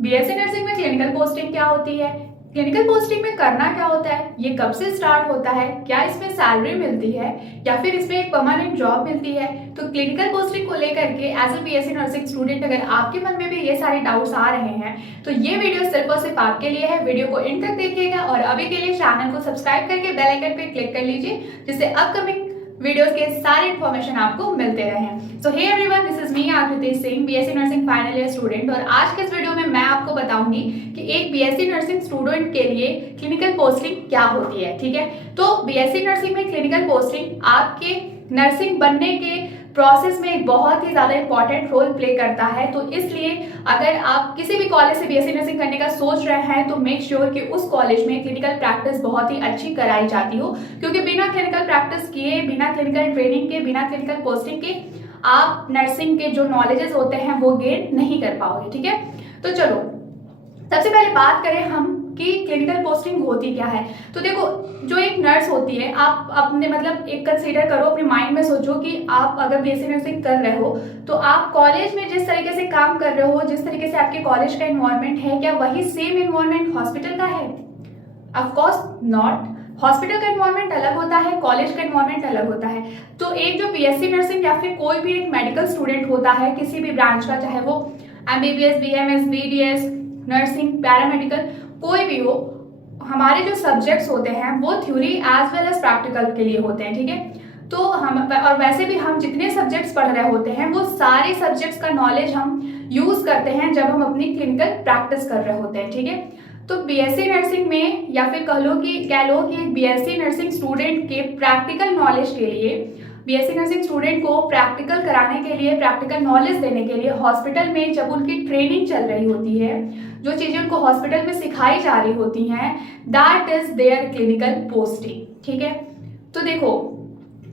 BSc nursing में clinical posting क्या होती है, क्लिनिकल पोस्टिंग में करना क्या होता है, ये कब से स्टार्ट होता है, क्या इसमें सैलरी मिलती है या फिर इसमें एक परमानेंट जॉब मिलती है। तो क्लिनिकल पोस्टिंग को लेकर के as a BSc nursing student अगर आपके मन में भी ये सारे डाउट्स आ रहे हैं तो ये वीडियो सिर्फ और सिर्फ आपके लिए है। वीडियो को एंड तक देखिएगा और अभी के लिए चैनल को सब्सक्राइब करके बेल आइकन पे क्लिक कर लीजिए जिससे अपकमिंग वीडियोस के सारे इन्फॉर्मेशन आपको मिलते रहें। So hey everyone, this is me Aakriti Singh, BSc nursing final year student. और आज के इस वीडियो में मैं आपको बताऊंगी कि एक बीएससी नर्सिंग स्टूडेंट के लिए क्लिनिकल पोस्टिंग क्या होती है। ठीक है, तो बीएससी नर्सिंग में क्लिनिकल पोस्टिंग आपके नर्सिंग बनने के प्रोसेस में एक बहुत ही ज़्यादा इंपॉर्टेंट रोल प्ले करता है। तो इसलिए अगर आप किसी भी कॉलेज से बीएससी नर्सिंग करने का सोच रहे हैं तो मेक श्योर कि उस कॉलेज में क्लिनिकल प्रैक्टिस बहुत ही अच्छी कराई जाती हो, क्योंकि बिना क्लिनिकल प्रैक्टिस किए, बिना क्लिनिकल ट्रेनिंग के, बिना क्लिनिकल पोस्टिंग के आप नर्सिंग के जो नॉलेजेस होते हैं वो गेन नहीं कर पाओगे। ठीक है, तो चलो सबसे पहले बात करें हम कि क्लिनिकल पोस्टिंग होती क्या है। तो देखो, जो एक नर्स होती है, आप अपने मतलब एक कंसीडर करो, अपने माइंड में सोचो कि आप अगर बीएससी नर्सिंग कर रहे हो तो आप कॉलेज में जिस तरीके से काम कर रहे हो, जिस तरीके से आपके कॉलेज का एनवायरनमेंट है, क्या वही सेम एनवायरनमेंट हॉस्पिटल का है? Of course not. हॉस्पिटल का एनवायरनमेंट अलग होता है, कॉलेज का एनवायरनमेंट अलग होता है। तो एक जो बीएससी नर्सिंग या फिर कोई भी एक मेडिकल स्टूडेंट होता है किसी भी ब्रांच का, चाहे वो MBBS, BMS, BDS, nursing, paramedical, कोई भी हो, हमारे जो सब्जेक्ट्स होते हैं वो theory as well as practical के लिए होते हैं। ठीक है, तो हम और वैसे भी हम जितने सब्जेक्ट्स पढ़ रहे होते हैं वो सारे सब्जेक्ट्स का नॉलेज हम यूज करते हैं जब हम अपनी क्लिनिकल प्रैक्टिस कर रहे होते हैं। ठीक है, तो बीएससी नर्सिंग में या फिर कह लो कि एक बीएससी नर्सिंग स्टूडेंट के प्रैक्टिकल नॉलेज के लिए, बीएससी नर्सिंग स्टूडेंट को प्रैक्टिकल कराने के लिए, प्रैक्टिकल नॉलेज देने के लिए हॉस्पिटल में जब उनकी ट्रेनिंग चल रही होती है, जो चीजें उनको हॉस्पिटल में सिखाई जा रही होती हैं, that is their clinical posting. ठीक है, तो देखो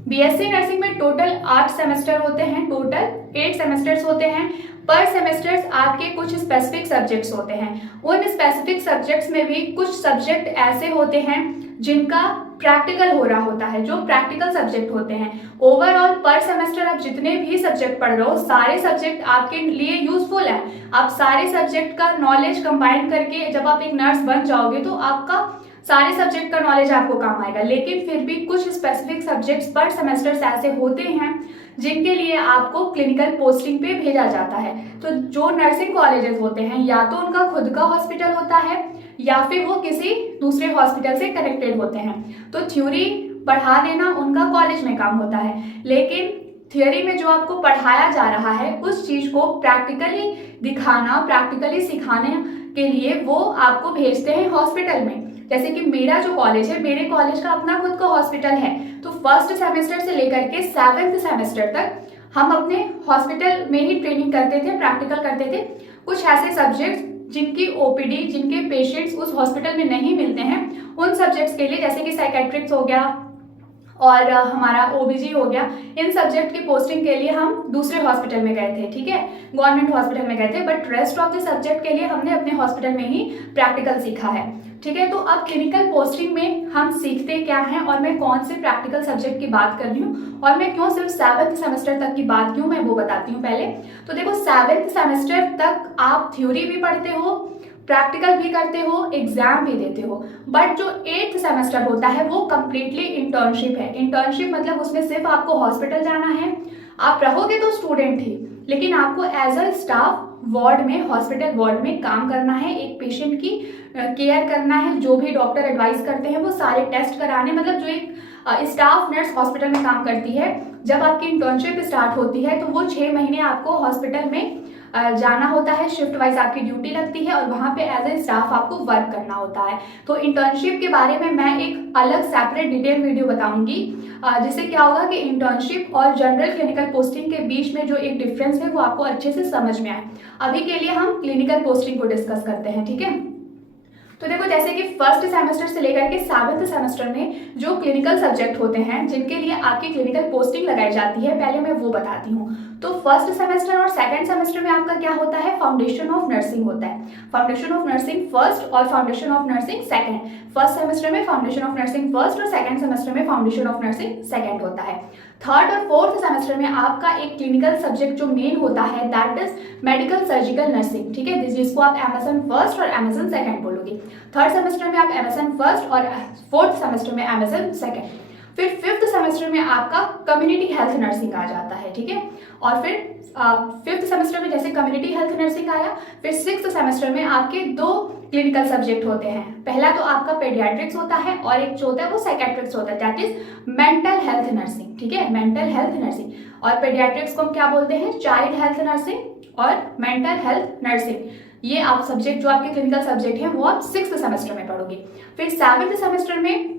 बीएससी नर्सिंग में टोटल 8 सेमेस्टर होते हैं, टोटल 8 सेमेस्टर्स होते हैं। पर सेमेस्टर्स आपके कुछ स्पेसिफिक सब्जेक्ट्स होते हैं, उन स्पेसिफिक सब्जेक्ट्स में भी कुछ सब्जेक्ट ऐसे होते हैं जिनका प्रैक्टिकल हो रहा होता है, जो प्रैक्टिकल सब्जेक्ट होते हैं। ओवरऑल पर सेमेस्टर आप जितने भी सब्जेक्ट पढ़ रहे हो, सारे सब्जेक्ट आपके लिए यूजफुल है। आप सारे सब्जेक्ट का नॉलेज कंबाइन करके जब आप एक नर्स बन जाओगे तो आपका सारे सब्जेक्ट का नॉलेज आपको काम आएगा। लेकिन फिर भी कुछ स्पेसिफिक सब्जेक्ट्स पर सेमेस्टर्स ऐसे होते हैं जिनके लिए आपको क्लिनिकल पोस्टिंग पे भेजा जाता है। तो जो नर्सिंग कॉलेजेस होते हैं, या तो उनका खुद का हॉस्पिटल होता है या फिर वो किसी दूसरे हॉस्पिटल से कनेक्टेड होते हैं। तो थ्योरी पढ़ा देना उनका कॉलेज में काम होता है, लेकिन थियोरी में जो आपको पढ़ाया जा रहा है उस चीज को प्रैक्टिकली दिखाना, प्रैक्टिकली सिखाने के लिए वो आपको भेजते हैं हॉस्पिटल में। जैसे कि मेरा जो कॉलेज है, मेरे कॉलेज का अपना खुद का हॉस्पिटल है, तो फर्स्ट सेमेस्टर से लेकर के 7th सेमेस्टर तक हम अपने हॉस्पिटल में ही ट्रेनिंग करते थे, प्रैक्टिकल करते थे। कुछ ऐसे सब्जेक्ट्स जिनकी ओपीडी, जिनके पेशेंट्स उस हॉस्पिटल में नहीं मिलते हैं, उन सब्जेक्ट्स के लिए, जैसे कि साइकेट्रिक्स हो गया और हमारा ओबीजी हो गया, इन सब्जेक्ट की पोस्टिंग के लिए हम दूसरे हॉस्पिटल में गए थे। ठीक है, गवर्नमेंट हॉस्पिटल में गए थे, but rest of the subject के लिए हमने अपने हॉस्पिटल में ही प्रैक्टिकल सीखा है। ठीक है, तो अब क्लिनिकल पोस्टिंग में हम सीखते क्या हैं और मैं कौन से प्रैक्टिकल सब्जेक्ट की बात कर रही हूँ और मैं क्यों सिर्फ 7th सेमेस्टर तक की बात क्यों मैं वो बताती हूँ पहले। तो देखो, 7th सेमेस्टर तक आप थ्योरी भी पढ़ते हो, प्रैक्टिकल भी करते हो, एग्जाम भी देते हो, बट जो 8th सेमेस्टर होता है वो कंप्लीटली इंटर्नशिप है। इंटर्नशिप मतलब उसमें सिर्फ आपको हॉस्पिटल जाना है, आप रहोगे तो स्टूडेंट ही, लेकिन आपको एज अ स्टाफ वार्ड में, हॉस्पिटल वार्ड में काम करना है, एक पेशेंट की केयर करना है, जो भी डॉक्टर एडवाइस करते हैं वो सारे टेस्ट कराने, मतलब जो एक स्टाफ नर्स हॉस्पिटल में काम करती है, जब आपकी इंटर्नशिप स्टार्ट होती है तो वो 6 महीने आपको हॉस्पिटल में जाना होता है, शिफ्ट वाइज आपकी ड्यूटी लगती है और वहाँ पे एज ए स्टाफ आपको वर्क करना होता है। तो इंटर्नशिप के बारे में मैं एक अलग सेपरेट डिटेल वीडियो बताऊंगी, जिससे क्या होगा कि इंटर्नशिप और जनरल क्लिनिकल पोस्टिंग के बीच में जो एक डिफरेंस है वो आपको अच्छे से समझ में आए। अभी के लिए हम क्लिनिकल पोस्टिंग को डिस्कस करते हैं। ठीक है, तो देखो, जैसे कि फर्स्ट सेमेस्टर से लेकर के 7th सेमेस्टर में जो क्लिनिकल सब्जेक्ट होते हैं जिनके लिए आपकी क्लिनिकल पोस्टिंग लगाई जाती है, पहले मैं वो बताती हूँ। तो फर्स्ट सेमेस्टर और सेकंड सेमेस्टर में आपका क्या होता है, फाउंडेशन ऑफ नर्सिंग होता है। फाउंडेशन ऑफ नर्सिंग फर्स्ट और foundation of nursing second. First semester में फाउंडेशन ऑफ नर्सिंग फर्स्ट और सेकंड सेमेस्टर में फाउंडेशन ऑफ नर्सिंग सेकंड होता है। थर्ड और फोर्थ सेमेस्टर में आपका एक क्लिनिकल सब्जेक्ट जो मेन होता है that is medical surgical nursing, ठीक है, जिसको आप एमएसएन फर्स्ट और एमएसएन सेकंड बोलोगे। थर्ड सेमेस्टर में आप एमएसएन फर्स्ट और फोर्थ सेमेस्टर में एमएसएन सेकंड। फिर फिफ्थ सेमेस्टर में आपका कम्युनिटी हेल्थ नर्सिंग आ जाता है, ठीक है। और फिर फिफ्थ सेमेस्टर में जैसे कम्युनिटी हेल्थ नर्सिंग आया, फिर सिक्स्थ सेमेस्टर में आपके दो क्लिनिकल सब्जेक्ट होते हैं। पहला तो आपका पेडियाट्रिक्स होता है और एक जो होता है वो साइकेट्रिक्स होता है, that is mental health nursing, ठीक है, मेंटल हेल्थ नर्सिंग। और पेडियाट्रिक्स को हम क्या बोलते हैं, चाइल्ड हेल्थ नर्सिंग और मेंटल हेल्थ नर्सिंग। ये आप सब्जेक्ट जो आपके क्लिनिकल सब्जेक्ट हैं वो आप सिक्स्थ सेमेस्टर में पढ़ोगे। फिर सेवन्थ सेमेस्टर में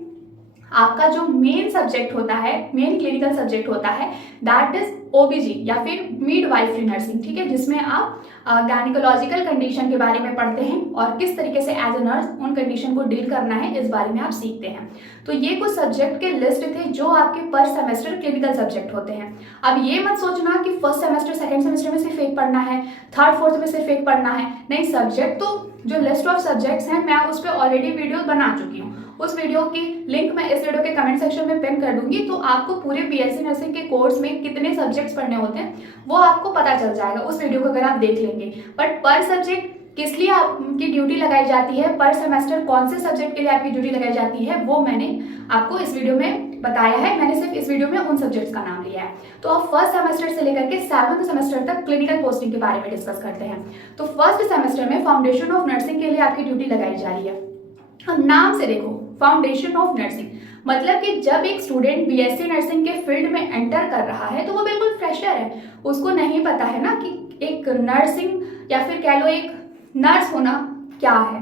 आपका जो मेन सब्जेक्ट होता है, मेन क्लिनिकल सब्जेक्ट होता है दैट इज ओबीजी या फिर मिडवाइफरी नर्सिंग, ठीक है, जिसमें आप गायनिकोलॉजिकल कंडीशन के बारे में पढ़ते हैं और किस तरीके से एज अ नर्स उन कंडीशन को डील करना है इस बारे में आप सीखते हैं। तो ये कुछ सब्जेक्ट के लिस्ट थे जो आपके पर सेमेस्टर क्लिनिकल सब्जेक्ट होते हैं। अब ये मत सोचना कि फर्स्ट सेमेस्टर सेकंड सेमेस्टर में सिर्फ एक पढ़ना है, थर्ड फोर्थ में सिर्फ एक पढ़ना है, नहीं, सब्जेक्ट तो जो लिस्ट ऑफ सब्जेक्ट्स हैं मैं उस पर ऑलरेडी वीडियो बना चुकी हूँ। उस वीडियो की लिंक मैं इस वीडियो के कमेंट सेक्शन में पिन कर दूंगी, तो आपको पूरे बीएससी नर्सिंग के कोर्स में कितने सब्जेक्ट्स पढ़ने होते हैं वो आपको पता चल जाएगा उस वीडियो को अगर आप देख लेंगे। बट पर सब्जेक्ट किस लिए आपकी ड्यूटी लगाई जाती है, पर सेमेस्टर कौन से सब्जेक्ट के लिए आपकी ड्यूटी लगाई जाती है, वो मैंने आपको इस वीडियो में बताया है। मैंने सिर्फ इस वीडियो में उन सब्जेक्ट्स का नाम लिया है। तो अब फर्स्ट सेमेस्टर से लेकर के सेवंथ सेमेस्टर तक क्लिनिकल पोस्टिंग के बारे में डिस्कस करते हैं। तो फर्स्ट सेमेस्टर में फाउंडेशन ऑफ नर्सिंग के लिए आपकी ड्यूटी लगाई जा रही है। अब नाम से देखो, फाउंडेशन ऑफ नर्सिंग मतलब कि जब एक स्टूडेंट बीएससी नर्सिंग के फील्ड में एंटर कर रहा है तो वो बिल्कुल फ्रेशर है, उसको नहीं पता है ना कि एक नर्सिंग या फिर कह लो एक नर्स होना क्या है।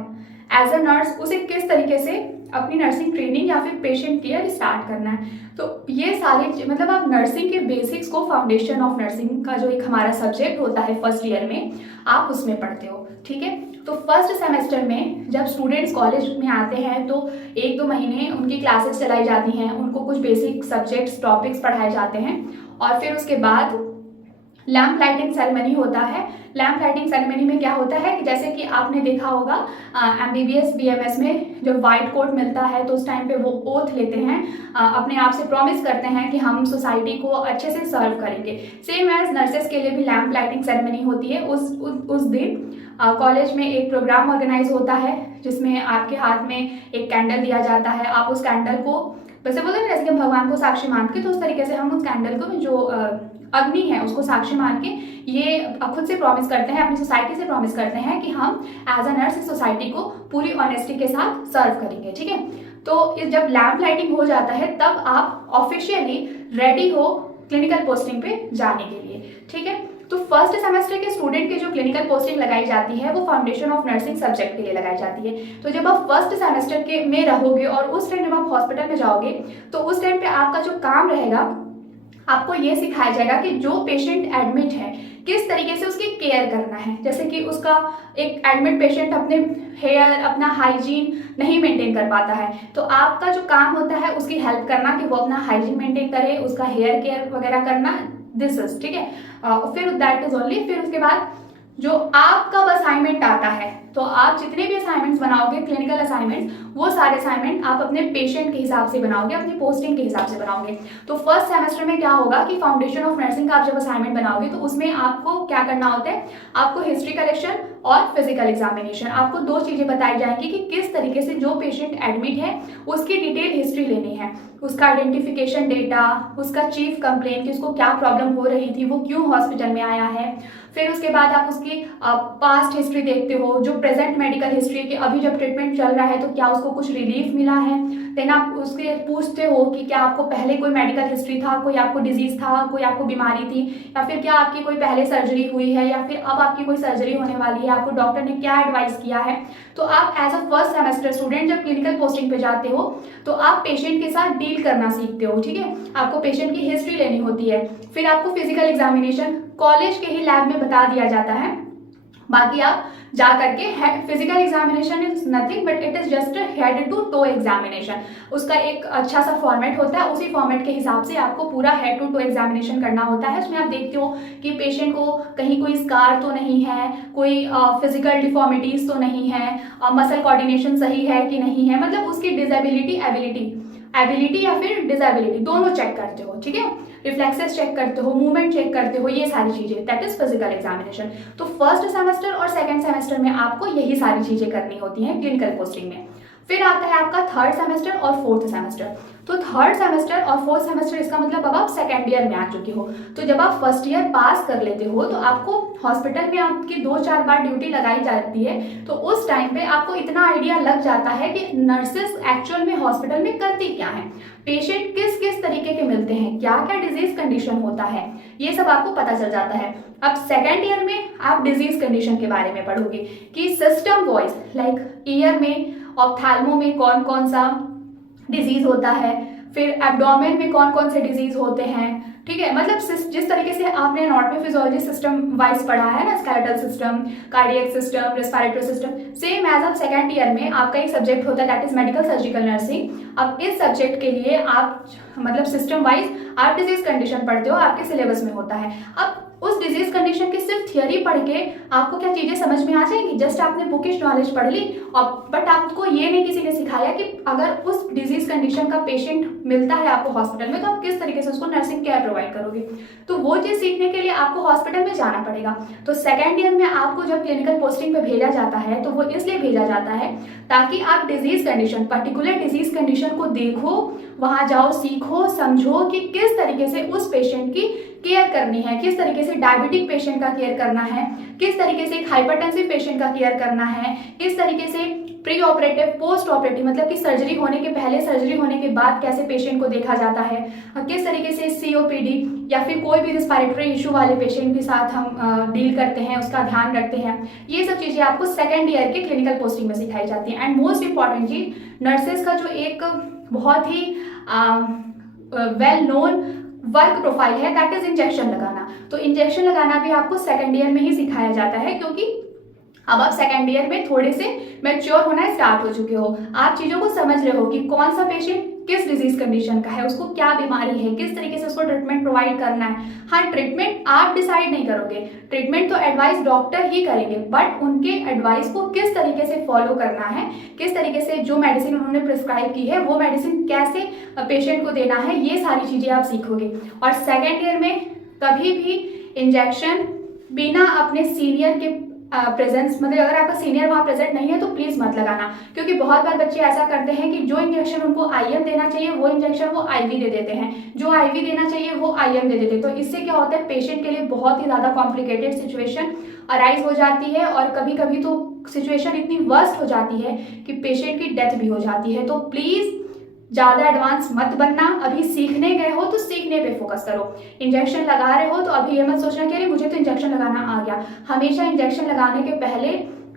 एज अ नर्स उसे किस तरीके से अपनी नर्सिंग ट्रेनिंग या फिर पेशेंट केयर स्टार्ट करना है। तो ये सारे मतलब आप नर्सिंग के बेसिक्स को फाउंडेशन ऑफ नर्सिंग का जो एक हमारा सब्जेक्ट होता है फर्स्ट ईयर में आप उसमें पढ़ते हो, ठीक है। तो फर्स्ट सेमेस्टर में जब स्टूडेंट्स कॉलेज में आते हैं तो 1-2 महीने उनकी क्लासेस चलाई जाती हैं, उनको कुछ बेसिक सब्जेक्ट्स टॉपिक्स पढ़ाए जाते हैं और फिर उसके बाद लैम्प लाइटिंग सेरेमनी होता है। लैम्प लाइटिंग सेरेमनी में क्या होता है कि जैसे कि आपने देखा होगा एमबीबीएस बीएमएस में जब व्हाइट कोट मिलता है तो उस टाइम पे वो ओथ लेते हैं, अपने आप से प्रॉमिस करते हैं कि हम सोसाइटी को अच्छे से सर्व करेंगे। सेम एज नर्सेस के लिए भी लैम्प लाइटिंग सेरेमनी होती है। उस दिन कॉलेज में एक प्रोग्राम ऑर्गेनाइज होता है जिसमें आपके हाथ में एक कैंडल दिया जाता है। आप उस कैंडल को वैसे बोलते हैं जैसे कि भगवान को साक्षी मान के, तो उस तरीके से हम उस कैंडल को जो अग्नि है उसको साक्षी मान के ये खुद से प्रॉमिस करते हैं, अपनी सोसाइटी से प्रॉमिस करते हैं कि हम एज अ नर्स इस सोसाइटी को पूरी ऑनेस्टी के साथ सर्व करेंगे, ठीक है। तो जब लैम्प लाइटिंग हो जाता है तब आप ऑफिशियली रेडी हो क्लिनिकल पोस्टिंग पे जाने के लिए, ठीक है। तो फर्स्ट सेमेस्टर के स्टूडेंट की जो क्लिनिकल पोस्टिंग लगाई जाती है वो फाउंडेशन ऑफ नर्सिंग सब्जेक्ट के लिए लगाई जाती है। तो जब आप फर्स्ट सेमेस्टर के में रहोगे और उस टाइम जब आप हॉस्पिटल में जाओगे तो उस टाइम पे आपका जो काम रहेगा आपको ये सिखाया जाएगा कि जो पेशेंट एडमिट है किस तरीके से उसकी केयर करना है। जैसे कि उसका एक एडमिट पेशेंट अपने हेयर अपना हाइजीन नहीं मेंटेन कर पाता है तो आपका जो काम होता है उसकी हेल्प करना कि वो अपना हाइजीन मेंटेन करे, उसका हेयर केयर वगैरह करना, दिस इज, ठीक है। फिर दैट इज ओनली, फिर उसके बाद जो आपका असाइनमेंट आता है तो आप जितने भी असाइनमेंट्स बनाओगे क्लिनिकल असाइनमेंट्स वो सारे असाइनमेंट आप अपने पेशेंट के हिसाब से बनाओगे, अपनी पोस्टिंग के हिसाब से बनाओगे। तो फर्स्ट सेमेस्टर में क्या होगा कि फाउंडेशन ऑफ नर्सिंग का आप जब असाइनमेंट बनाओगे तो उसमें आपको क्या करना होता है, आपको हिस्ट्री कलेक्शन और फिजिकल एग्जामिनेशन, आपको 2 चीजें बताई जाएंगी कि किस तरीके से जो पेशेंट एडमिट है उसकी डिटेल हिस्ट्री लेनी है, उसका आइडेंटिफिकेशन डेटा, उसका चीफ कंप्लेन कि उसको क्या प्रॉब्लम हो रही थी, वो क्यों हॉस्पिटल में आया है। फिर उसके बाद आप उसकी पास्ट हिस्ट्री देखते हो, जो प्रेजेंट मेडिकल हिस्ट्री कि अभी जब ट्रीटमेंट चल रहा है तो क्या उसको कुछ रिलीफ मिला है। देन आप उसके पूछते हो कि क्या आपको पहले कोई मेडिकल हिस्ट्री था, कोई आपको डिजीज था, कोई आपको बीमारी थी, या फिर क्या आपकी कोई पहले सर्जरी हुई है या फिर अब आपकी कोई सर्जरी होने वाली है, आपको डॉक्टर ने क्या एडवाइस किया है। तो आप as a first semester student जब क्लिनिकल पोस्टिंग पे जाते हो तो आप पेशेंट के साथ डील करना सीखते हो, ठीक है। आपको पेशेंट की हिस्ट्री लेनी होती है। फिर आपको फिजिकल एग्जामिनेशन कॉलेज के ही लैब में बता दिया जाता है बाकी आप जा करके physical examination is nothing but it is just head to toe examination. उसका एक अच्छा सा फॉर्मेट होता है, उसी फॉर्मेट के हिसाब से आपको पूरा हेड टू टो एग्जामिनेशन करना होता है। उसमें आप देखते हो कि पेशेंट को कहीं कोई स्कार तो नहीं है, कोई फिजिकल डिफॉर्मिटीज तो नहीं है, मसल कोऑर्डिनेशन सही है कि नहीं है, मतलब उसकी डिसेबिलिटी एबिलिटी या फिर डिसेबिलिटी दोनों चेक करते हो, ठीक है। रिफ्लेक्सेस चेक करते हो, मूवमेंट चेक करते हो, ये सारी चीजें, दैट इज फिजिकल एग्जामिनेशन। तो फर्स्ट सेमेस्टर और सेकंड सेमेस्टर में आपको यही सारी चीजें करनी होती हैं क्लिनिकल पोस्टिंग में। फिर आता है आपका थर्ड सेमेस्टर और फोर्थ सेमेस्टर। तो थर्ड सेमेस्टर और फोर्थ सेमेस्टर इसका मतलब अब आप सेकेंड ईयर में आ चुके हो। तो जब आप फर्स्ट ईयर पास कर लेते हो तो आपको हॉस्पिटल में आपकी 2-4 बार ड्यूटी लगाई जाती है। तो उस टाइम पे आपको इतना आइडिया लग जाता है कि नर्सेस एक्चुअल में हॉस्पिटल में करती क्या है, पेशेंट किस किस तरीके के मिलते हैं, क्या क्या डिजीज कंडीशन होता है, ये सब आपको पता चल जाता है। अब सेकेंड ईयर में आप डिजीज कंडीशन के बारे में पढ़ोगे कि सिस्टम वाइज, लाइक ईयर में ऑप्थेल्मो में कौन कौन सा डिजीज होता है, फिर एब्डोमेन में कौन कौन से डिजीज होते हैं, ठीक है। मतलब जिस तरीके से आपने एनाटॉमी फिजियोलॉजी सिस्टम वाइज पढ़ा है ना, skeletal system, cardiac system, respiratory system, same as अब सेकेंड ईयर में आपका एक सब्जेक्ट होता है that is medical surgical nursing. अब इस सब्जेक्ट के लिए आप मतलब सिस्टम वाइज आप डिजीज कंडीशन पढ़ते हो, आपके सिलेबस में होता है। अब उस डिजीज कंडीशन की सिर्फ थियोरी पढ़ के आपको क्या चीजें समझ में आ जाएंगी, जस्ट आपने बुकिश नॉलेज पढ़ ली और बट आपको ये नहीं किसी ने सिखाया कि अगर उस डिजीज कंडीशन का पेशेंट मिलता है आपको हॉस्पिटल में तो आप किस तरीके से उसको नर्सिंग केयर प्रोवाइड करोगे। तो वो चीज सीखने के लिए आपको हॉस्पिटल में जाना पड़ेगा। तो सेकेंड ईयर में आपको जब क्लिनिकल पोस्टिंग पे भेजा जाता है तो वो इसलिए भेजा जाता है ताकि आप disease condition, particular disease condition को देखो, वहां जाओ, सीखो, समझो कि किस तरीके से उस पेशेंट की केयर करनी है, किस तरीके से डायबिटिक पेशेंट का केयर करना है, किस तरीके से एक हाइपरटेंसिव पेशेंट का केयर करना है, किस तरीके से प्री ऑपरेटिव, पोस्ट ऑपरेटिव मतलब कि सर्जरी होने के पहले, सर्जरी होने के बाद कैसे पेशेंट को देखा जाता है, किस तरीके से COPD या फिर कोई भी रिस्पिरेटरी इशू वाले पेशेंट के साथ हम डील करते हैं, उसका ध्यान रखते हैं। ये सब चीजें आपको सेकेंड ईयर के क्लिनिकल पोस्टिंग में सिखाई जाती है। एंड मोस्ट इंपॉर्टेंट चीज, नर्सेज का जो एक बहुत ही वेल नोन वर्क प्रोफाइल है दैट इज इंजेक्शन लगाना। तो इंजेक्शन लगाना भी आपको सेकेंड ईयर में ही सिखाया जाता है, क्योंकि अब आप सेकेंड ईयर में थोड़े से मैच्योर होना स्टार्ट हो चुके हो, आप चीजों को समझ रहे हो कि कौन सा पेशेंट किस डिजीज कंडीशन का है, उसको क्या बीमारी है, किस तरीके से उसको ट्रीटमेंट प्रोवाइड करना है। हाँ, ट्रीटमेंट आप डिसाइड नहीं करोगे, ट्रीटमेंट तो एडवाइस डॉक्टर ही करेंगे, बट उनके एडवाइस को किस तरीके से फॉलो करना है, किस तरीके से जो मेडिसिन उन्होंने प्रिस्क्राइब की है वो मेडिसिन कैसे पेशेंट को देना है, ये सारी चीजें आप सीखोगे। और सेकेंड ईयर में कभी भी इंजेक्शन बिना अपने सीनियर के प्रेजेंस, मतलब अगर आपका सीनियर वहाँ प्रेजेंट नहीं है तो प्लीज मत लगाना, क्योंकि बहुत बार बच्चे ऐसा करते हैं कि जो इंजेक्शन उनको IM देना चाहिए वो इंजेक्शन वो IV दे देते हैं, जो IV देना चाहिए वो IM दे देते हैं। तो इससे क्या होता है, पेशेंट के लिए बहुत ही ज्यादा कॉम्प्लिकेटेड सिचुएशन अराइज हो जाती है और कभी कभी तो सिचुएशन इतनी वर्स्ट हो जाती है कि पेशेंट की डेथ भी हो जाती है। तो प्लीज ज्यादा एडवांस मत बनना, अभी सीखने गए हो तो सीखने पे फोकस करो। इंजेक्शन लगा रहे हो तो अभी ये मत सोचना कि अरे मुझे तो इंजेक्शन लगाना आ गया। हमेशा इंजेक्शन लगाने के पहले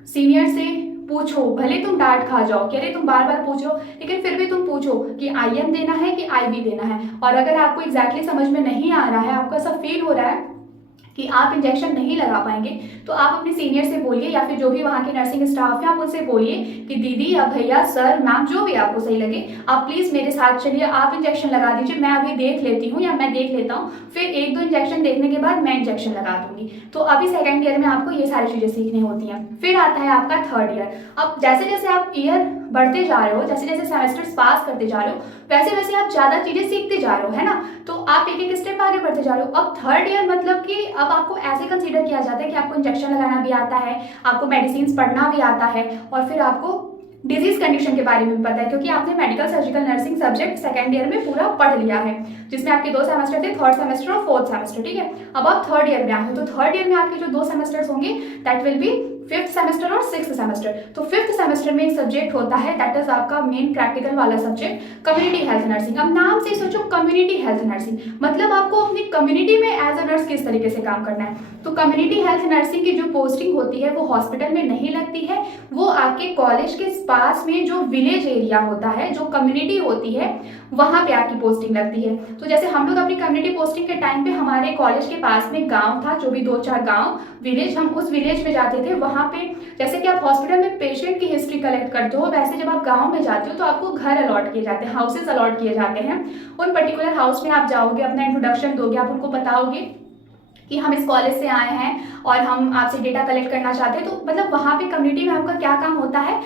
सीनियर से पूछो, भले तुम डांट खा जाओ कि अरे तुम बार बार पूछ रहे हो, लेकिन फिर भी तुम पूछो कि IM देना है कि IV देना है। और अगर आपको एग्जैक्टली समझ में नहीं आ रहा है, आपको ऐसा फील हो रहा है कि आप इंजेक्शन नहीं लगा पाएंगे, तो आप अपने सीनियर से बोलिए या फिर जो भी वहाँ के नर्सिंग स्टाफ है आप उनसे बोलिए कि दीदी या भैया, सर, मैम, जो भी आपको सही लगे, आप प्लीज मेरे साथ चलिए, आप इंजेक्शन लगा दीजिए, मैं अभी देख लेती हूँ या मैं देख लेता हूँ, फिर 1-2 इंजेक्शन देखने के बाद मैं इंजेक्शन लगा दूंगी। तो अभी सेकेंड ईयर में आपको ये सारी चीजें सीखनी होती हैं। फिर आता है आपका थर्ड ईयर। अब जैसे जैसे आप ईयर बढ़ते जा रहे हो, जैसे जैसे सेमेस्टर्स पास करते जा रहे हो, वैसे वैसे आप ज्यादा चीजें सीखते जा रहे हो, है ना। तो आप एक एक स्टेप आगे बढ़ते जा रहे हो। अब थर्ड ईयर मतलब कि अब आपको ऐसे कंसीडर किया जाता है कि आपको इंजेक्शन लगाना भी आता है, आपको मेडिसिन पढ़ना भी आता है और फिर आपको डिजीज कंडीशन के बारे में भी पता है, क्योंकि आपने medical surgical nursing subject second year में पूरा पढ़ लिया है, जिसमें आपके 2 सेमेस्टर थे, थर्ड सेमेस्टर और फोर्थ सेमेस्टर, ठीक है। अब आप थर्ड ईयर में आए हो, तो थर्ड ईयर में आपके जो 2 सेमेस्टर्स होंगे that will be 5th semester और 6th सेमेस्टर। तो 5th सेमेस्टर में एक सब्जेक्ट होता है दैट इज आपका मेन प्रैक्टिकल वाला सब्जेक्ट, कम्युनिटी हेल्थ नर्सिंग। अब नाम से सोचो, कम्युनिटी हेल्थ नर्सिंग मतलब आपको अपनी कम्युनिटी में एज अ नर्स किस तरीके से काम करना है। तो कम्युनिटी हेल्थ नर्सिंग की जो पोस्टिंग होती है वो हॉस्पिटल में नहीं लगती है, वो आपके कॉलेज के पास में जो विलेज एरिया होता है, जो कम्युनिटी होती है, वहां पे आपकी पोस्टिंग लगती है। तो जैसे हम लोग अपनी कम्युनिटी पोस्टिंग के टाइम पे हमारे कॉलेज के पास में गांव था, जो भी 2-4 गांव, विलेज, हम उस विलेज में जाते थे, वहाँ पे जैसे कि आप हॉस्पिटल में पेशेंट की हिस्ट्री कलेक्ट करते हो, वैसे जब आप गांव में जाते हो तो आपको घर अलॉट किए जाते हैं, हाउसेस अलॉट किए जाते हैं। उन पर्टिकुलर हाउस में आप जाओगे, अपना इंट्रोडक्शन दोगे, आप उनको बताओगे कि हम इस कॉलेज से आए हैं और हम आपसे डेटा कलेक्ट करना चाहते हैं। तो मतलब वहाँ पे कम्युनिटी में आपका क्या काम होता है,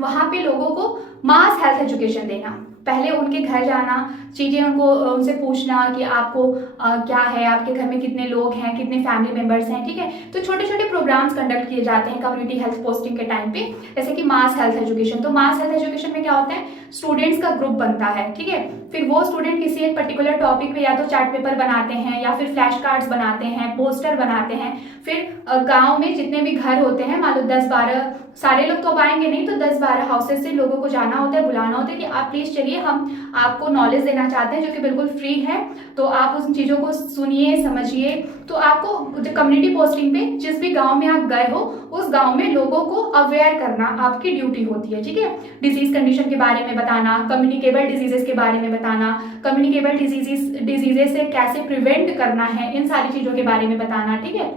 वहाँ पे लोगों को मास हेल्थ एजुकेशन देना। पहले उनके घर जाना, चीज़ें उनसे पूछना कि आपको क्या है, आपके घर में कितने लोग हैं, कितने फैमिली मेंबर्स हैं, ठीक है। तो छोटे छोटे प्रोग्राम्स कंडक्ट किए जाते हैं कम्युनिटी हेल्थ पोस्टिंग के टाइम पे, जैसे कि मास हेल्थ एजुकेशन। तो मास हेल्थ एजुकेशन में क्या होता है, स्टूडेंट्स का ग्रुप बनता है, ठीक है। फिर वो स्टूडेंट किसी एक पर्टिकुलर टॉपिक पे या तो चार्ट पेपर बनाते हैं या फिर फ्लैश कार्ड्स बनाते हैं, पोस्टर बनाते हैं। फिर गांव में जितने भी घर होते हैं, मान लो 10-12, सारे लोग तो आएंगे नहीं, तो 10-12 हाउसेस से लोगों को जाना होता है, बुलाना होता है कि आप प्लीज चलिए, हम आपको नॉलेज देना चाहते हैं जो कि बिल्कुल फ्री है, तो आप उन चीज़ों को सुनिए, समझिए। तो आपको जो कम्युनिटी पोस्टिंग पे जिस भी गांव में आप गए हो, उस गांव में लोगों को अवेयर करना आपकी ड्यूटी होती है, ठीक है। डिजीज कंडीशन के बारे में बताना, कम्युनिकेबल डिजीजेस के बारे में बताना, कम्युनिकेबल डिजीजेस से कैसे प्रिवेंट करना है, इन सारी चीज़ों के बारे में बताना, ठीक है।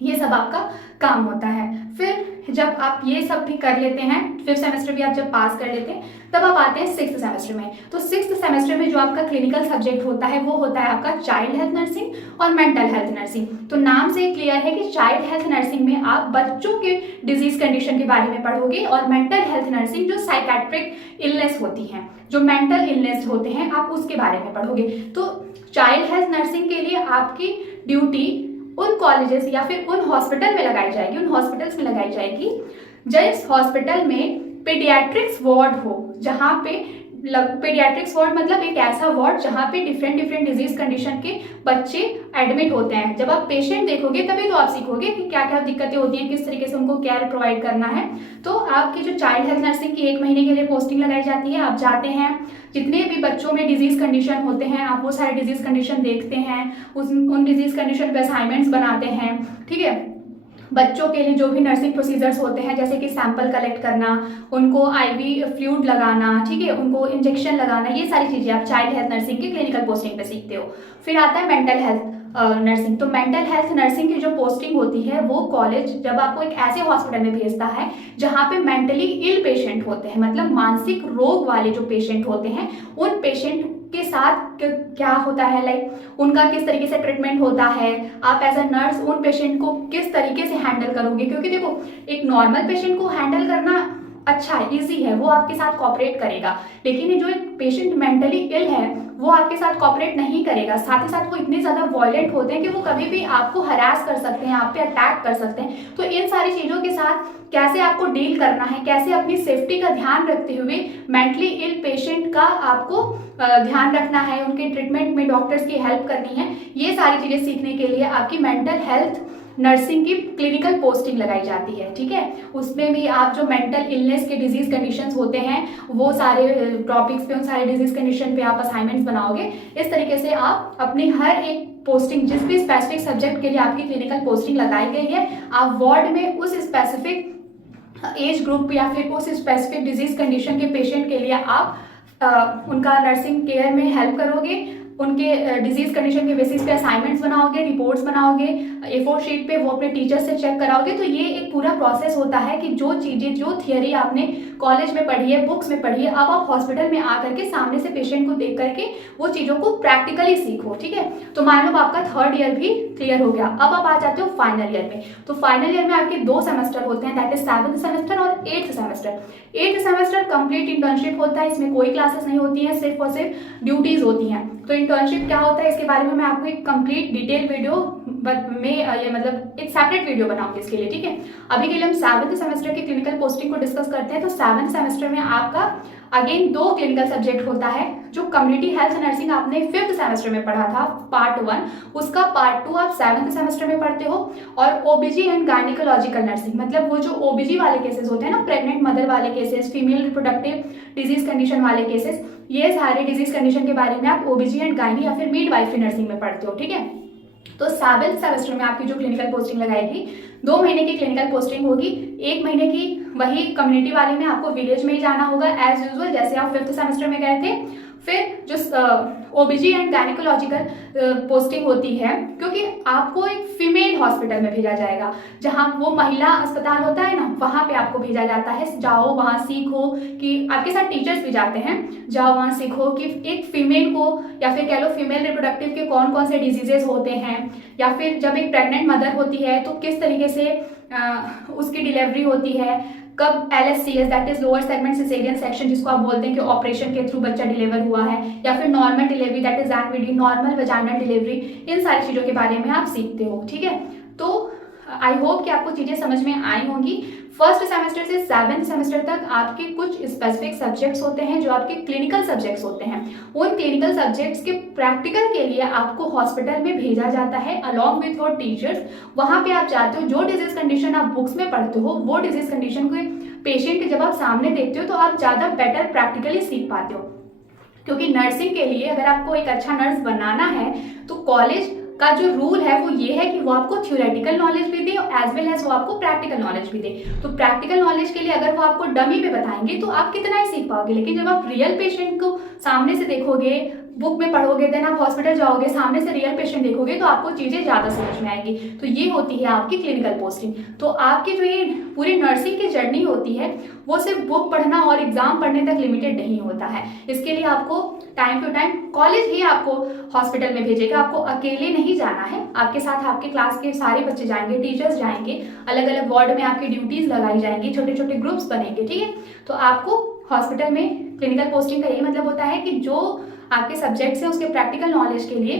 ये सब आपका काम होता है। फिर जब आप ये सब भी कर लेते हैं, 5th सेमेस्टर भी आप जब पास कर लेते हैं, तब आप आते हैं 6th सेमेस्टर में। तो 6th सेमेस्टर में जो आपका क्लिनिकल सब्जेक्ट होता है वो होता है आपका चाइल्ड हेल्थ नर्सिंग और मेंटल हेल्थ नर्सिंग। तो नाम से क्लियर है कि चाइल्ड हेल्थ नर्सिंग में आप बच्चों के डिजीज कंडीशन के बारे में पढ़ोगे, और मेंटल हेल्थ नर्सिंग जो साइकेट्रिक इलनेस होती हैं, जो मेंटल इलनेस होते हैं, आप उसके बारे में पढ़ोगे। तो चाइल्ड हेल्थ नर्सिंग के लिए आपकी ड्यूटी उन कॉलेजेस या फिर उन हॉस्पिटल में लगाई जाएगी, उन हॉस्पिटल्स में लगाई जाएगी जिस हॉस्पिटल में पेडियाट्रिक्स वार्ड हो, जहाँ पे पेडियाट्रिक्स वार्ड मतलब एक ऐसा वार्ड जहाँ पे डिफरेंट डिजीज कंडीशन के बच्चे एडमिट होते हैं। जब आप पेशेंट देखोगे तभी तो आप सीखोगे कि क्या क्या दिक्कतें होती हैं, किस तरीके से उनको केयर प्रोवाइड करना है। तो आपकी जो चाइल्ड हेल्थ नर्सिंग की 1 महीने के लिए पोस्टिंग लगाई जाती है, आप जाते हैं, जितने भी बच्चों में डिजीज कंडीशन होते हैं आप वो सारे डिजीज कंडीशन देखते हैं, उन डिजीज कंडीशन पे असाइनमेंट्स बनाते हैं, ठीक है। बच्चों के लिए जो भी नर्सिंग प्रोसीजर्स होते हैं, जैसे कि सैंपल कलेक्ट करना, उनको आईवी फ्लूइड लगाना, ठीक है, उनको इंजेक्शन लगाना, ये सारी चीज़ें आप चाइल्ड हेल्थ नर्सिंग की क्लिनिकल पोस्टिंग पे सीखते हो। फिर आता है मेंटल हेल्थ नर्सिंग। तो मेंटल हेल्थ नर्सिंग की जो पोस्टिंग होती है, वो कॉलेज जब आपको एक ऐसे हॉस्पिटल में भेजता है जहाँ पे मेंटली इल पेशेंट होते हैं, मतलब मानसिक रोग वाले जो पेशेंट होते हैं, उन पेशेंट के साथ क्या होता है, लाइक उनका किस तरीके से ट्रीटमेंट होता है, आप एज अ नर्स उन पेशेंट को किस तरीके से हैंडल करोगे। क्योंकि देखो, एक नॉर्मल पेशेंट को हैंडल करना अच्छा है, ईजी है, वो आपके साथ कॉपरेट करेगा, लेकिन जो एक पेशेंट मेंटली इल है वो आपके साथ कॉपरेट नहीं करेगा। साथ ही साथ वो इतने ज़्यादा वॉयलेंट होते हैं कि वो कभी भी आपको हरास कर सकते हैं, आप पे अटैक कर सकते हैं। तो इन सारी चीज़ों के साथ कैसे आपको डील करना है, कैसे अपनी सेफ्टी का ध्यान रखते हुए मेंटली इल पेशेंट का आपको ध्यान रखना है, उनके ट्रीटमेंट में डॉक्टर्स की हेल्प करनी है, ये सारी चीज़ें सीखने के लिए आपकी मेंटल हेल्थ नर्सिंग की क्लिनिकल पोस्टिंग लगाई जाती है, ठीक है। उसमें भी आप जो मेंटल इलनेस के डिजीज कंडीशंस होते हैं, वो सारे टॉपिक्स पे, उन सारे डिजीज कंडीशन पे आप असाइनमेंट्स बनाओगे। इस तरीके से आप अपनी हर एक पोस्टिंग, जिस भी स्पेसिफिक सब्जेक्ट के लिए आपकी क्लिनिकल पोस्टिंग लगाई गई है, आप वार्ड में उस स्पेसिफिक एज ग्रुप या फिर उस स्पेसिफिक डिजीज कंडीशन के पेशेंट के लिए आप उनका नर्सिंग केयर में हेल्प करोगे, उनके डिजीज कंडीशन के बेसिस पे असाइनमेंट्स बनाओगे, रिपोर्ट्स बनाओगे, A4 शीट पे वो अपने टीचर से चेक कराओगे। तो ये एक पूरा प्रोसेस होता है कि जो चीज़ें, जो थियरी आपने कॉलेज में पढ़ी है, बुक्स में पढ़ी है, अब आप हॉस्पिटल में आकर के सामने से पेशेंट को देख करके वो चीज़ों को प्रैक्टिकली सीखो, ठीक है। तो मान लो आपका 3rd ईयर भी क्लियर हो गया, अब आप आ जाते हो फाइनल ईयर में। तो फाइनल ईयर में आपके 2 सेमेस्टर होते हैं, दैट इज 7th सेमेस्टर और 8th semester. 8th semester complete internship होता है, इसमें कोई क्लासेस नहीं होती हैं, सिर्फ और सिर्फ ड्यूटीज होती हैं। तो इंटर्नशिप क्या होता है, इसके बारे में मैं आपको एक कंप्लीट डिटेल वीडियो में ये मतलब एक सेपरेट वीडियो बनाऊंगी इसके लिए, ठीक है। अभी के लिए हम 7th सेमेस्टर की क्लिनिकल पोस्टिंग को डिस्कस करते हैं। तो 7th सेमेस्टर में आपका अगेन 2 क्लिनिकल सब्जेक्ट होता है। जो कम्युनिटी हेल्थ नर्सिंग आपने 5th सेमेस्टर में पढ़ा था पार्ट 1, उसका पार्ट 2 आप 7th सेमेस्टर में पढ़ते हो। और ओबीजी एंड गायनिकोलॉजिकल नर्सिंग, मतलब वो जो ओबीजी वाले केसेस होते हैं ना, प्रेग्नेंट मदर वाले cases, female reproductive disease condition वाले केसेस, ये सारे डिजीज कंडीशन के बारे में आप ओबीजी एंड गायनी या फिर मिडवाइफरी नर्सिंग में पढ़ते हो, ठीक है। तो 7th सेमेस्टर में आपकी जो क्लिनिकल पोस्टिंग लगाएगी, 2 महीने की क्लिनिकल पोस्टिंग होगी। 1 महीने की वही कम्युनिटी वाले में आपको विलेज में ही जाना होगा एज यूजुअल, जैसे आप 5th सेमेस्टर में गए थे। फिर जो ओबीजी एंड गायनिकोलॉजिकल पोस्टिंग होती है, क्योंकि आपको एक फीमेल हॉस्पिटल में भेजा जाएगा, जहाँ वो महिला अस्पताल होता है ना, वहाँ पे आपको भेजा जाता है। जाओ वहाँ सीखो, कि आपके साथ टीचर्स भी जाते हैं, जाओ वहाँ सीखो कि एक फीमेल को, या फिर कह लो फीमेल रिप्रोडक्टिव के कौन कौन से डिजीजेज होते हैं, या फिर जब एक प्रेग्नेंट मदर होती है तो किस तरीके से उसकी डिलीवरी होती है, कब LSCS that is lower segment caesarean section, जिसको आप बोलते हैं कि ऑपरेशन के थ्रू बच्चा डिलीवर हुआ है, या फिर normal delivery that is NVD normal vaginal delivery, इन सारी चीज़ों के बारे में आप सीखते हो। ठीक है, तो आई होप कि आपको चीज़ें समझ में आई होंगी। फर्स्ट सेमेस्टर से 7th सेमेस्टर तक आपके कुछ स्पेसिफिक सब्जेक्ट्स होते हैं जो आपके क्लिनिकल सब्जेक्ट्स होते हैं। उन क्लिनिकल सब्जेक्ट्स के प्रैक्टिकल के लिए आपको हॉस्पिटल में भेजा जाता है अलॉन्ग विथ योर टीचर्स। वहाँ पे आप जाते हो, जो डिजीज कंडीशन आप बुक्स में पढ़ते हो वो डिजीज कंडीशन को पेशेंट के जब आप सामने देखते हो तो आप ज़्यादा बेटर प्रैक्टिकली सीख पाते हो। क्योंकि नर्सिंग के लिए अगर आपको एक अच्छा नर्स बनाना है तो कॉलेज का जो रूल है वो ये है कि वो आपको थ्योरेटिकल नॉलेज भी दे एज वेल एज वो आपको प्रैक्टिकल नॉलेज भी दे। तो प्रैक्टिकल नॉलेज के लिए अगर वो आपको डमी में बताएंगे तो आप कितना ही सीख पाओगे, लेकिन जब आप रियल पेशेंट को सामने से देखोगे, बुक में पढ़ोगे, देन आप हॉस्पिटल जाओगे, सामने से रियल पेशेंट देखोगे तो आपको चीज़ें ज़्यादा समझ में आएंगी। तो ये होती है आपकी क्लिनिकल पोस्टिंग। तो आपकी जो ये पूरी नर्सिंग की जर्नी होती है वो सिर्फ बुक पढ़ना और एग्जाम पढ़ने तक लिमिटेड नहीं होता है। इसके लिए आपको टाइम टू टाइम कॉलेज ही आपको हॉस्पिटल में भेजेगा, आपको अकेले नहीं जाना है, आपके साथ आपके क्लास के सारे बच्चे जाएंगे, टीचर्स जाएंगे, अलग अलग वार्ड में आपकी ड्यूटीज लगाई जाएंगी, छोटे छोटे ग्रुप्स बनेंगे। ठीक है, तो आपको हॉस्पिटल में क्लिनिकल पोस्टिंग का यही मतलब होता है कि जो आपके सब्जेक्ट्स हैं उसके प्रैक्टिकल नॉलेज के लिए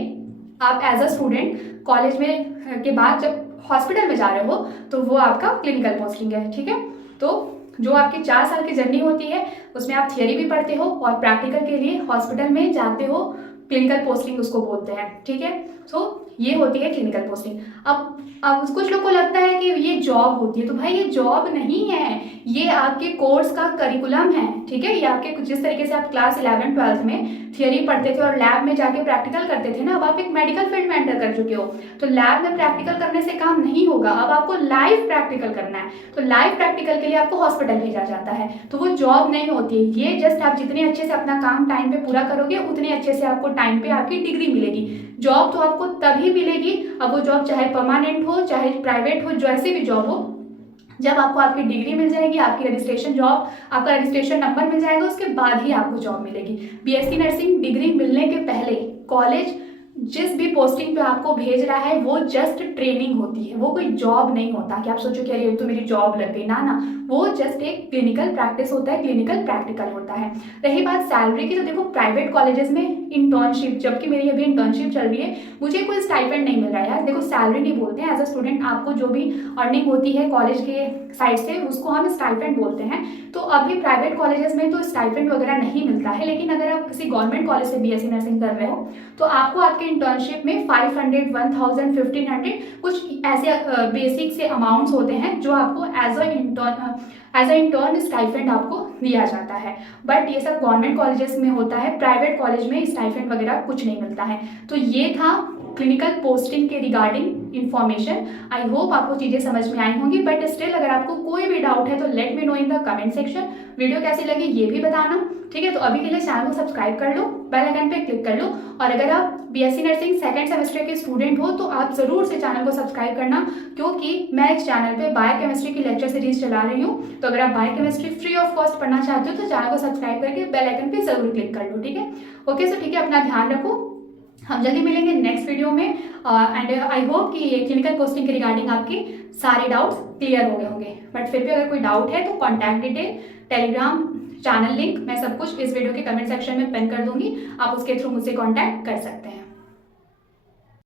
आप एज अ स्टूडेंट कॉलेज में के बाद जब हॉस्पिटल में जा रहे हो तो वो आपका क्लिनिकल पोस्टिंग है। ठीक है, तो जो आपकी 4 साल की जर्नी होती है उसमें आप थियरी भी पढ़ते हो और प्रैक्टिकल के लिए हॉस्पिटल में जाते हो, क्लिनिकल पोस्टिंग उसको बोलते हैं। ठीक है, तो ये होती है क्लिनिकल पोस्टिंग। अब कुछ लोग को लगता है कि ये जॉब होती है, तो भाई ये जॉब नहीं है, ये आपके कोर्स का करिकुलम है। ठीक है, ये आपके जिस तरीके से आप क्लास 11th-12th में थियरी पढ़ते थे और लैब में जाके प्रैक्टिकल करते थे ना, अब आप एक मेडिकल फील्ड में एंटर कर चुके हो, तो लैब में प्रैक्टिकल करने से काम नहीं होगा, अब आपको लाइव प्रैक्टिकल करना है। तो लाइव प्रैक्टिकल के लिए आपको हॉस्पिटल भेजा जाता है, तो वो जॉब नहीं होती है। ये जस्ट आप जितने अच्छे से अपना काम टाइम पे पूरा करोगे उतने अच्छे से आपको टाइम पे आपकी डिग्री मिलेगी। जॉब तो आपको तभी मिलेगी, अब वो जॉब चाहे परमानेंट हो चाहे प्राइवेट हो, जैसे भी जॉब हो, जब आपको आपकी डिग्री मिल जाएगी, आपकी रजिस्ट्रेशन जॉब, आपका रजिस्ट्रेशन नंबर मिल जाएगा, उसके बाद ही आपको जॉब मिलेगी। बीएससी नर्सिंग डिग्री मिलने के पहले कॉलेज जिस भी पोस्टिंग पे आपको भेज रहा है वो जस्ट ट्रेनिंग होती है, वो कोई जॉब नहीं होता कि आप सोचो कि अरे तो मेरी जॉब लग गई, ना ना, वो जस्ट एक क्लिनिकल प्रैक्टिस होता है, क्लिनिकल प्रैक्टिकल होता है। रही बात सैलरी की, तो देखो प्राइवेट कॉलेजेस में इंटर्नशिप, जबकि मेरी अभी इंटर्नशिप चल रही है, मुझे कोई स्टाइपेंड नहीं मिल रहा है यार। देखो सैलरी नहीं बोलते हैं, एज अ स्टूडेंट आपको जो भी अर्निंग होती है कॉलेज के साइड से उसको हम स्टाइपेंड बोलते हैं। तो अभी प्राइवेट कॉलेजेस में तो स्टाइपेंड वगैरह नहीं मिलता है, लेकिन अगर आप किसी गवर्नमेंट कॉलेज से बीएससी नर्सिंग कर रहे हो तो आपको आपके इंटर्नशिप में 500, 1000, 1500 कुछ ऐसे बेसिक से अमाउंट्स होते हैं जो आपको एज अ इंटर्न स्टाइपेंड आपको दिया जाता है। बट ये सब गवर्नमेंट कॉलेजेस में होता है, प्राइवेट कॉलेज में स्टाइपेंड वगैरह कुछ नहीं मिलता है। तो ये था क्लिनिकल पोस्टिंग के रिगार्डिंग इन्फॉर्मेशन। आई होप आपको चीज़ें समझ में आई होंगी, बट स्टिल अगर आपको कोई भी डाउट है तो let me know in the comment section. Video कैसी लगी ये भी बताना। ठीक है, तो अभी के लिए चैनल को सब्सक्राइब कर लो, बेल आइकन पे क्लिक कर लो, और अगर आप बीएससी नर्सिंग 2nd सेमेस्टर के स्टूडेंट हो तो आप ज़रूर से चैनल को सब्सक्राइब करना, क्योंकि मैं इस चैनल पे बायोकेमिस्ट्री की लेक्चर सीरीज चला रही हूँ। तो अगर आप बायोकेमिस्ट्री फ्री ऑफ कॉस्ट पढ़ना चाहते हो तो चैनल को सब्सक्राइब करके बेल आइकन पे जरूर क्लिक कर लो। ठीक है, ओके, सो ठीक है, अपना ध्यान रखो, हम जल्दी मिलेंगे नेक्स्ट वीडियो में। एंड आई होप कि ये क्लिनिकल पोस्टिंग के रिगार्डिंग आपके सारे डाउट्स क्लियर हो गए होंगे। बट फिर भी अगर कोई डाउट है तो contact detail, Telegram channel link मैं सब कुछ इस वीडियो के कमेंट सेक्शन में पिन कर दूंगी, आप उसके थ्रू मुझसे कॉन्टैक्ट कर सकते हैं।